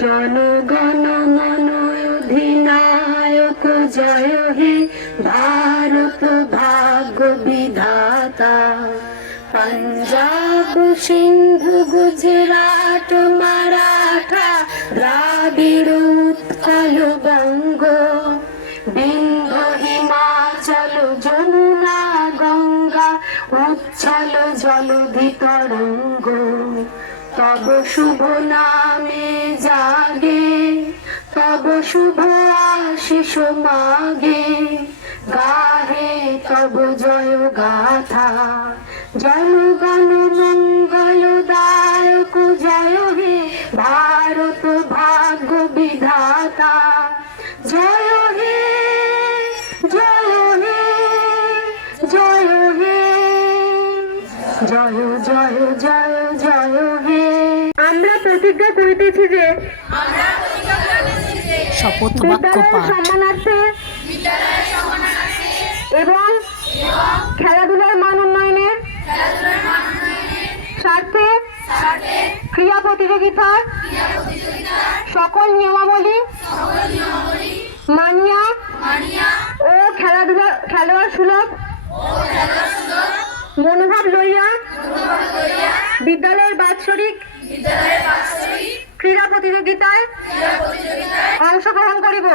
জনগণ মন অধিনায়ক জয় হে ভারত ভাগ্য বিধাতা। पंजाब सिंधु गुजरात मराठा द्राविड़ उत्कल बंग बिंदु हिमाचल जमुना गंगा उच्छल जलधि तरंग तब शुभ नामे जागे तब शुभ आशीष मागे गाहे तब जय गाथा जनगण मंगलदायक जय हे भारत भाग्य विधाता। जय हे जय हे जय हे जय जय जय जय हे। আমরা প্রতিজ্ঞা করিতেছি যে শপথ বাক্য পাঠ এবং খেলাধুলার মান উন্নয়নের স্বার্থে ক্রীড়া প্রতিযোগিতার সকল নিয়মাবলী মানিয়া ও খেলোয়াড় সুলভ মনোভাব লইয়া বিদ্যালয়ের বাৎসরিক ক্রীড়া প্রতিযোগিতায় অংশগ্রহণ করিব।